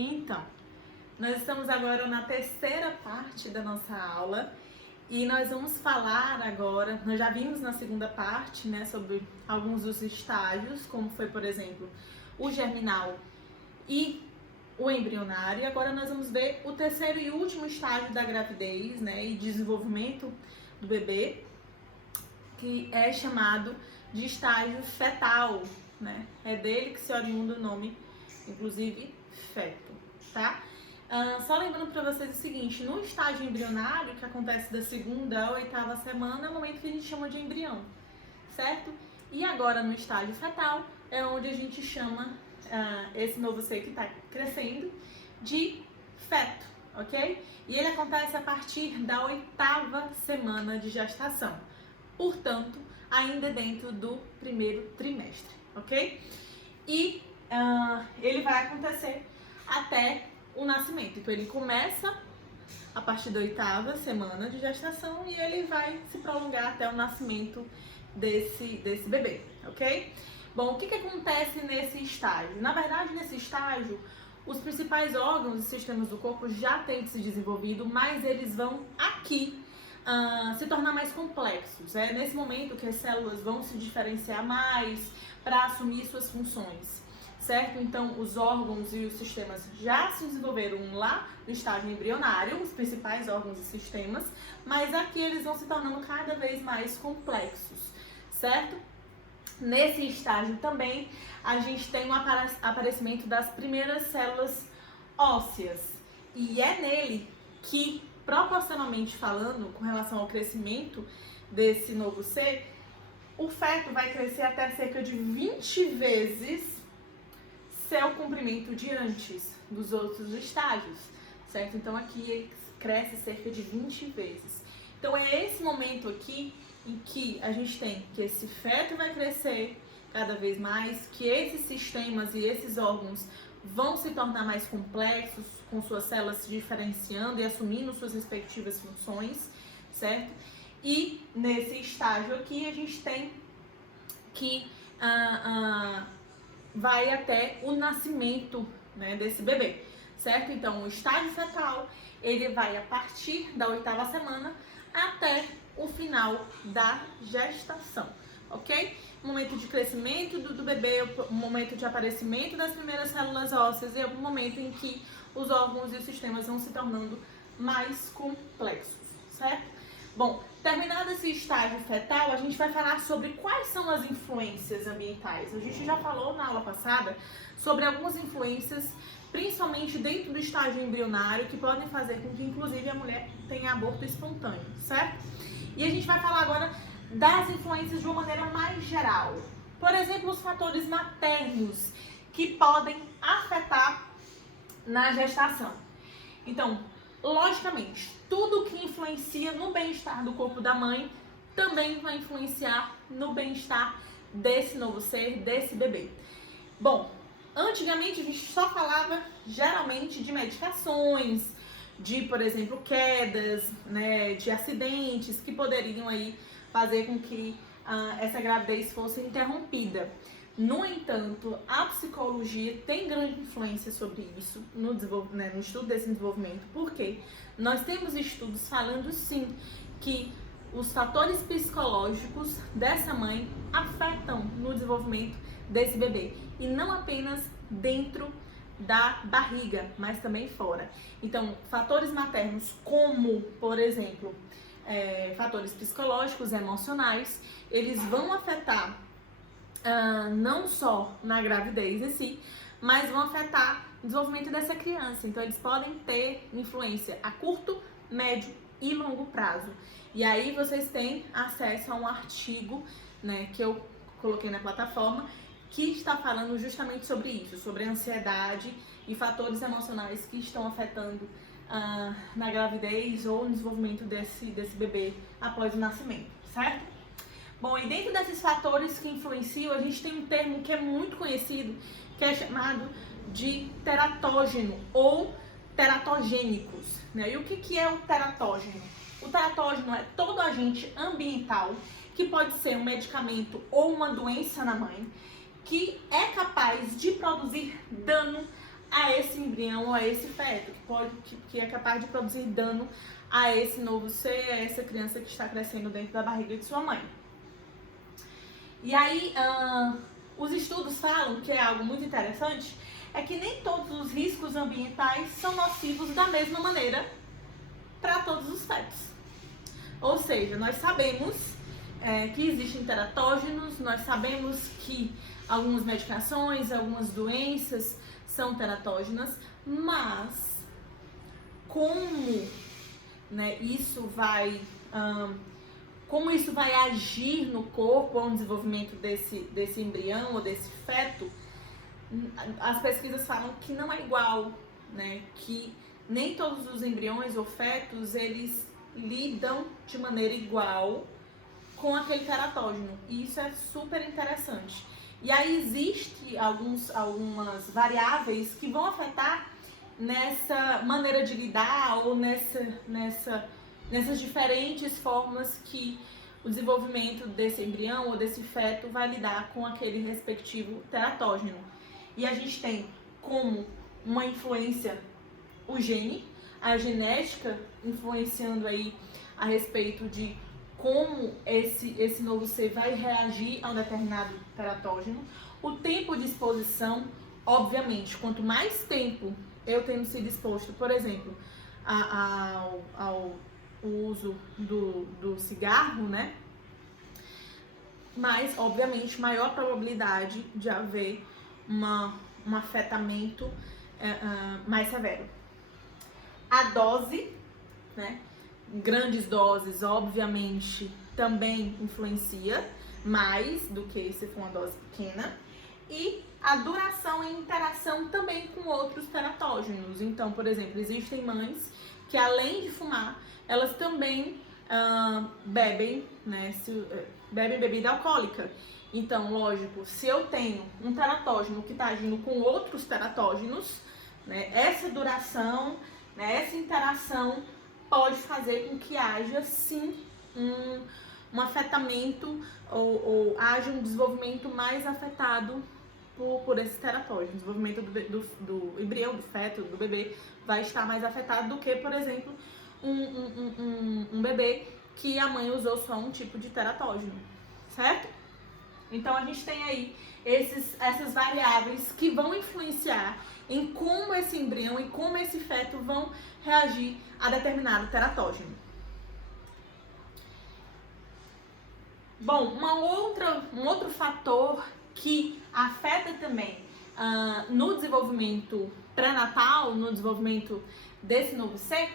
Então, nós estamos agora na terceira parte da nossa aula e nós vamos falar agora, nós já vimos na segunda parte, né, sobre alguns dos estágios, como foi, por exemplo, o germinal e o embrionário, e agora nós vamos ver o terceiro e último estágio da gravidez, né, e desenvolvimento do bebê, que é chamado de estágio fetal, né, é dele que se oriunda o nome, inclusive, feto, tá? Só lembrando para vocês o seguinte, no estágio embrionário, que acontece da segunda à oitava semana, é o momento que a gente chama de embrião, certo? E agora no estágio fetal, é onde a gente chama esse novo ser que está crescendo de feto, ok? E ele acontece a partir da oitava semana de gestação, portanto, ainda dentro do primeiro trimestre, ok? E ele vai acontecer até o nascimento. Então ele começa a partir da oitava semana de gestação e ele vai se prolongar até o nascimento desse bebê, ok? Bom, o que acontece nesse estágio? Na verdade, nesse estágio, os principais órgãos e sistemas do corpo já têm se desenvolvido, mas eles vão aqui se tornar mais complexos. É nesse momento que as células vão se diferenciar mais para assumir suas funções, certo? Então, os órgãos e os sistemas já se desenvolveram lá no estágio embrionário, os principais órgãos e sistemas, mas aqui eles vão se tornando cada vez mais complexos, certo? Nesse estágio também, a gente tem o aparecimento das primeiras células ósseas, e é nele que, proporcionalmente falando, com relação ao crescimento desse novo ser, o feto vai crescer até cerca de 20 vezes seu comprimento de antes dos outros estágios, certo? Então aqui ele cresce cerca de 20 vezes. Então é esse momento aqui em que a gente tem que esse feto vai crescer cada vez mais, que esses sistemas e esses órgãos vão se tornar mais complexos, com suas células se diferenciando e assumindo suas respectivas funções, certo? E nesse estágio aqui a gente tem que vai até o nascimento, né, desse bebê, certo? Então o estágio fetal, ele vai a partir da oitava semana até o final da gestação, ok? O momento de crescimento do bebê, o momento de aparecimento das primeiras células ósseas e é o momento em que os órgãos e os sistemas vão se tornando mais complexos, certo? Bom, terminado esse estágio fetal, a gente vai falar sobre quais são as influências ambientais. A gente já falou na aula passada sobre algumas influências, principalmente dentro do estágio embrionário, que podem fazer com que, inclusive, a mulher tenha aborto espontâneo, certo? E a gente vai falar agora das influências de uma maneira mais geral. Por exemplo, os fatores maternos que podem afetar na gestação. Então, logicamente, tudo que influencia no bem-estar do corpo da mãe também vai influenciar no bem-estar desse novo ser, desse bebê. Bom, antigamente a gente só falava geralmente de medicações, de, por exemplo, quedas, né, de acidentes que poderiam aí fazer com que essa gravidez fosse interrompida. No entanto, a psicologia tem grande influência sobre isso no estudo desse desenvolvimento, porque nós temos estudos falando sim que os fatores psicológicos dessa mãe afetam no desenvolvimento desse bebê, e não apenas dentro da barriga, mas também fora. Então, fatores maternos como, por exemplo, fatores psicológicos, emocionais, eles vão afetar não só na gravidez em si, mas vão afetar o desenvolvimento dessa criança. Então, eles podem ter influência a curto, médio e longo prazo. E aí vocês têm acesso a um artigo, né, que eu coloquei na plataforma, que está falando justamente sobre isso, sobre a ansiedade e fatores emocionais que estão afetando na gravidez ou no desenvolvimento desse bebê após o nascimento, certo? Bom, e dentro desses fatores que influenciam, a gente tem um termo que é muito conhecido, que é chamado de teratógeno ou teratogênicos, né? E o que é o teratógeno? O teratógeno é todo agente ambiental, que pode ser um medicamento ou uma doença na mãe, que é capaz de produzir dano a esse embrião ou a esse feto, que é capaz de produzir dano a esse novo ser, a essa criança que está crescendo dentro da barriga de sua mãe. E aí, os estudos falam, que é algo muito interessante, é que nem todos os riscos ambientais são nocivos da mesma maneira para todos os fetos. Ou seja, nós sabemos que existem teratógenos, nós sabemos que algumas medicações, algumas doenças são teratógenas, mas como, né, como isso vai agir no corpo ao desenvolvimento desse embrião ou desse feto, as pesquisas falam que não é igual, né? Que nem todos os embriões ou fetos, eles lidam de maneira igual com aquele teratógeno. E isso é super interessante. E aí existe algumas variáveis que vão afetar nessa maneira de lidar ou nessas diferentes formas que o desenvolvimento desse embrião ou desse feto vai lidar com aquele respectivo teratógeno. E a gente tem como uma influência o gene, a genética influenciando aí a respeito de como esse novo ser vai reagir a um determinado teratógeno. O tempo de exposição, obviamente, quanto mais tempo eu tenho sido exposto, por exemplo, ao uso do cigarro, né? Mas, obviamente, maior probabilidade de haver um afetamento mais severo. A dose, né? Grandes doses, obviamente, também influencia mais do que se for uma dose pequena. E a duração e interação também com outros teratógenos. Então, por exemplo, existem mães que, além de fumar, elas também bebem, né? Bebem bebida alcoólica. Então, lógico, se eu tenho um teratógeno que está agindo com outros teratógenos, né, essa duração, né, essa interação pode fazer com que haja, sim, um afetamento ou haja um desenvolvimento mais afetado por esse teratógeno. O desenvolvimento do embrião, do feto, do bebê vai estar mais afetado do que, por exemplo, um bebê que a mãe usou só um tipo de teratógeno, certo? Então a gente tem aí essas variáveis que vão influenciar em como esse embrião e como esse feto vão reagir a determinado teratógeno. Bom, um outro fator que afeta também no desenvolvimento pré-natal, no desenvolvimento desse novo ser,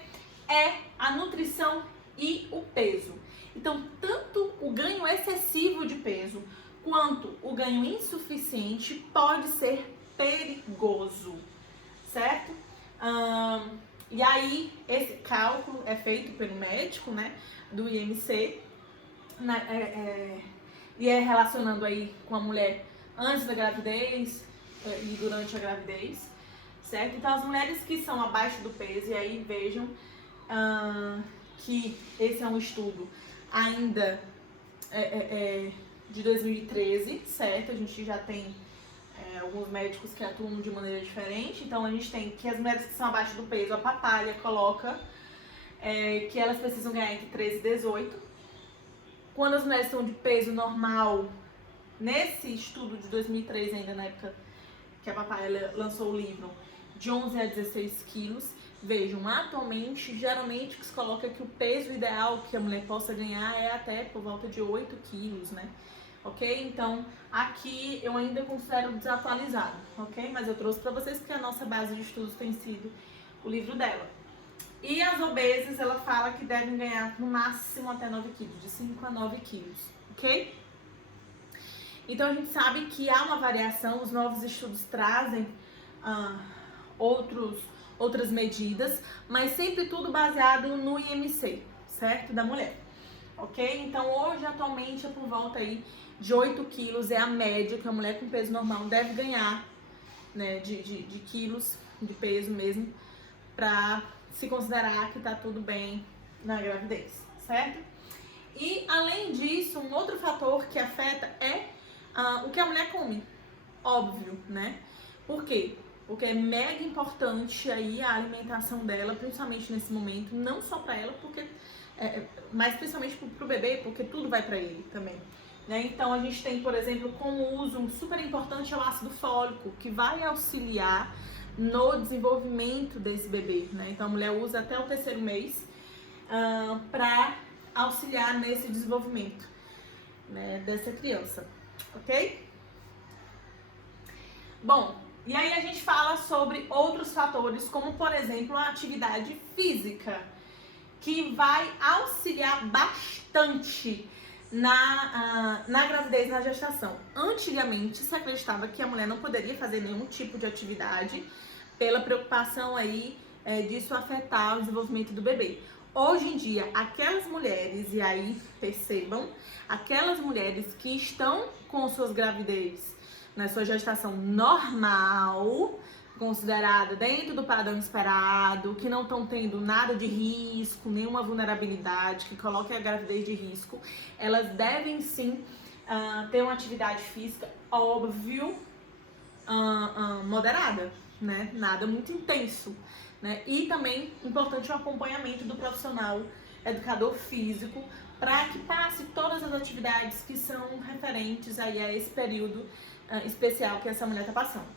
é a nutrição e o peso. Então, tanto o ganho excessivo de peso quanto o ganho insuficiente pode ser perigoso, certo? E aí, esse cálculo é feito pelo médico, né, do IMC, e é relacionando aí com a mulher antes da gravidez e durante a gravidez, certo? Então, as mulheres que são abaixo do peso, e aí vejam que esse é um estudo ainda de 2013, certo? A gente já tem alguns médicos que atuam de maneira diferente. Então, a gente tem que as mulheres que são abaixo do peso, a Papalha coloca que elas precisam ganhar entre 13 e 18. Quando as mulheres estão de peso normal, nesse estudo de 2003 ainda, na época que a Papalha lançou o livro, de 11 a 16 quilos, vejam, atualmente, geralmente que se coloca que o peso ideal que a mulher possa ganhar é até por volta de 8 quilos, né? Ok? Então, aqui eu ainda considero desatualizado, ok? Mas eu trouxe para vocês porque a nossa base de estudos tem sido o livro dela. E as obesas, ela fala que devem ganhar no máximo até 9 quilos, de 5 a 9 quilos, ok? Então, a gente sabe que há uma variação, os novos estudos trazem outras medidas, mas sempre tudo baseado no IMC, certo? Da mulher, ok? Então, hoje, atualmente, é por volta aí de 8 quilos, é a média que a mulher com peso normal deve ganhar, né, de quilos de peso mesmo, pra se considerar que tá tudo bem na gravidez, certo? E, além disso, um outro fator que afeta é o que a mulher come, óbvio, né? Por quê? porque é mega importante aí a alimentação dela, principalmente nesse momento, não só para ela, porque mas principalmente pro bebê, porque tudo vai para ele também. Né? Então a gente tem, por exemplo, como uso super importante é o ácido fólico, que vai auxiliar no desenvolvimento desse bebê. Né? Então a mulher usa até o 3º mês para auxiliar nesse desenvolvimento, né, dessa criança, ok? Bom, e aí a gente fala sobre outros fatores, como por exemplo a atividade física, que vai auxiliar bastante na gravidez e na gestação. Antigamente se acreditava que a mulher não poderia fazer nenhum tipo de atividade pela preocupação aí disso afetar o desenvolvimento do bebê. Hoje em dia, aquelas mulheres, e aí percebam, aquelas mulheres que estão com suas gravidez na sua gestação normal, considerada dentro do padrão esperado, que não estão tendo nada de risco, nenhuma vulnerabilidade, que coloque a gravidez de risco, elas devem sim ter uma atividade física, óbvio, moderada, né? Nada muito intenso, né? E também importante o acompanhamento do profissional educador físico para que passe todas as atividades que são referentes aí a esse período especial que essa mulher está passando.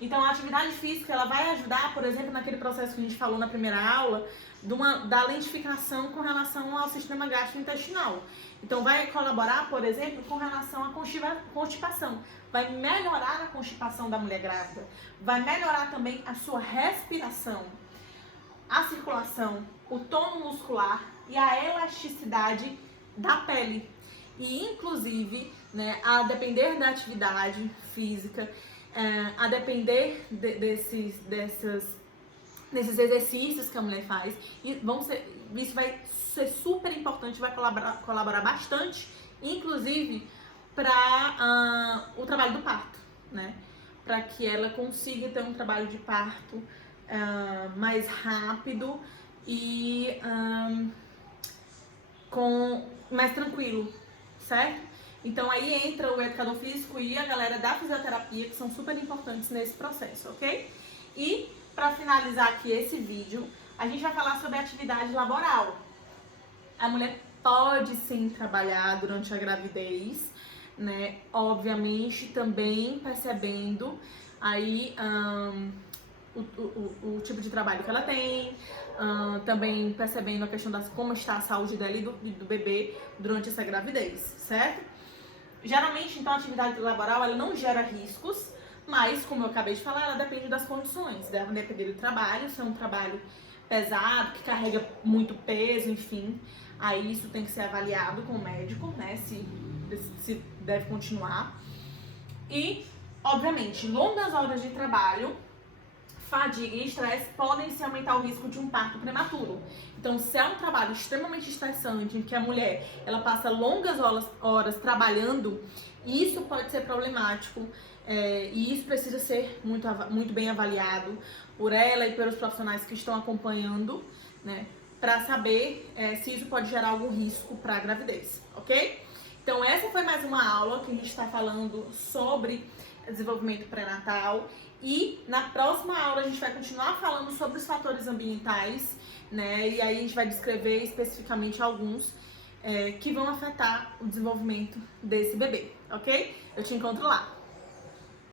Então a atividade física ela vai ajudar, por exemplo, naquele processo que a gente falou na primeira aula, da lentificação com relação ao sistema gastrointestinal. Então vai colaborar, por exemplo, com relação à constipação. Vai melhorar a constipação da mulher grávida. Vai melhorar também a sua respiração, a circulação, o tônus muscular e a elasticidade da pele. E inclusive, né, a depender da atividade física, a depender desses exercícios que a mulher faz, isso vai ser super importante, vai colaborar bastante, inclusive para o trabalho do parto, né? Para que ela consiga ter um trabalho de parto mais rápido e mais tranquilo, certo? Então aí entra o educador físico e a galera da fisioterapia, que são super importantes nesse processo, ok? E para finalizar aqui esse vídeo, a gente vai falar sobre a atividade laboral. A mulher pode sim trabalhar durante a gravidez, né? Obviamente também percebendo aí o tipo de trabalho que ela tem, também percebendo a questão de como está a saúde dela e do bebê durante essa gravidez, certo? Geralmente, então, a atividade laboral ela não gera riscos, mas, como eu acabei de falar, ela depende das condições. Deve depender do trabalho, se é um trabalho pesado, que carrega muito peso, enfim. Aí isso tem que ser avaliado com o médico, né, se deve continuar. E, obviamente, longas horas de trabalho, fadiga e estresse podem se aumentar o risco de um parto prematuro. Então, se é um trabalho extremamente estressante, em que a mulher ela passa longas horas trabalhando, isso pode ser problemático e isso precisa ser muito bem avaliado por ela e pelos profissionais que estão acompanhando, né, para saber se isso pode gerar algum risco para a gravidez, ok? Então, essa foi mais uma aula que a gente está falando sobre desenvolvimento pré-natal. E na próxima aula a gente vai continuar falando sobre os fatores ambientais, né? E aí a gente vai descrever especificamente alguns que vão afetar o desenvolvimento desse bebê, ok? Eu te encontro lá.